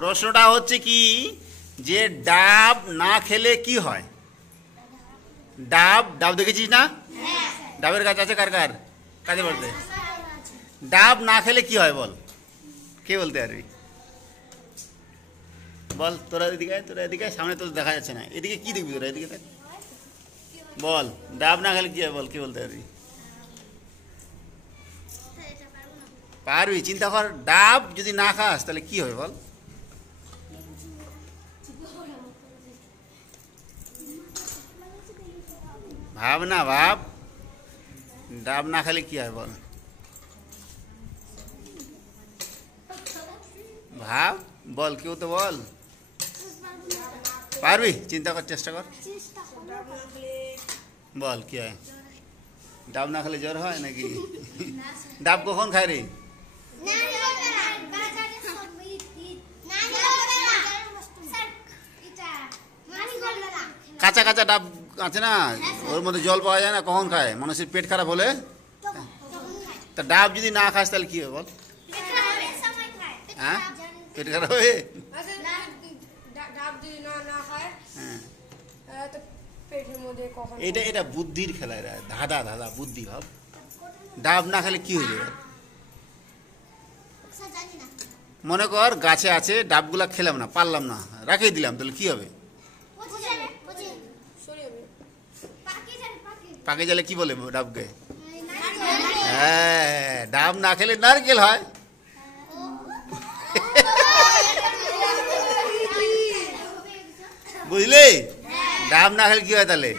প্রশ্নটা হচ্ছে কি যে ডাব না খেলে কি হয়? ডাব ডাব দেখেছিস না? ডাবের গাছ আছে কার কার কাছে বলতে? ডাব না খেলে কি হয় বল, কে বলতে পারবি? বল, তোরা এদিকে সামনে তো দেখা যাচ্ছে না, এদিকে কি দেখবি তোরা? এদিকে দেখ, বল ডাব না খেলে কি হয় বল, কে বলতে পারবি? পারবি? চিন্তা কর, ডাব যদি না খাস তাহলে কি হবে বল? ভাব না, ভাব, ডাব না খেলে কি হয় বল? ভাব, বল, কেউ তো বল। পারবি? চিন্তা কর, চেষ্টা কর, বল কি হয়? ডাব না খেলে জ্বর হয় নাকি? ডাব কখন খায় রে? কাঁচা কাঁচা ডাব আছে না, ওর মধ্যে জল পাওয়া যায় না, কখন খায়? মানুষের পেট খারাপ হলে। তা ডাব যদি না খাস তাহলে কি হবে বল? হ্যাঁ, পেট খারাপ হবে। এটা এটা বুদ্ধির খেলা, এরা ধাঁধা ধাঁধা বুদ্ধি। ভাব, ডাব না খেলে কি হয়ে যাবে? মনে কর গাছে আছে, ডাবগুলা খেলাম না, পারলাম না, রাখিয়ে দিলাম, তাহলে কি হবে? পাকে গেলে কি বলে ডাবকে? হ্যাঁ, ডাব না খেলে নারকেল হয়। বুঝলি? ডাব না খেলে কি হয় তাহলে?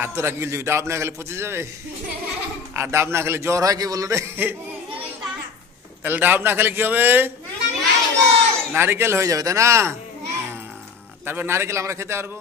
আর তোরা কি বলছি ডাব না খেলে পচে যাবে? আর ডাব না খেলে জ্বর হয়, কে বললো রে? তাহলে ডাব না খেলে কি হবে? নারিকেল হয়ে যাবে, তাই না? তারপর নারিকেল আমরা খেতে পারবো।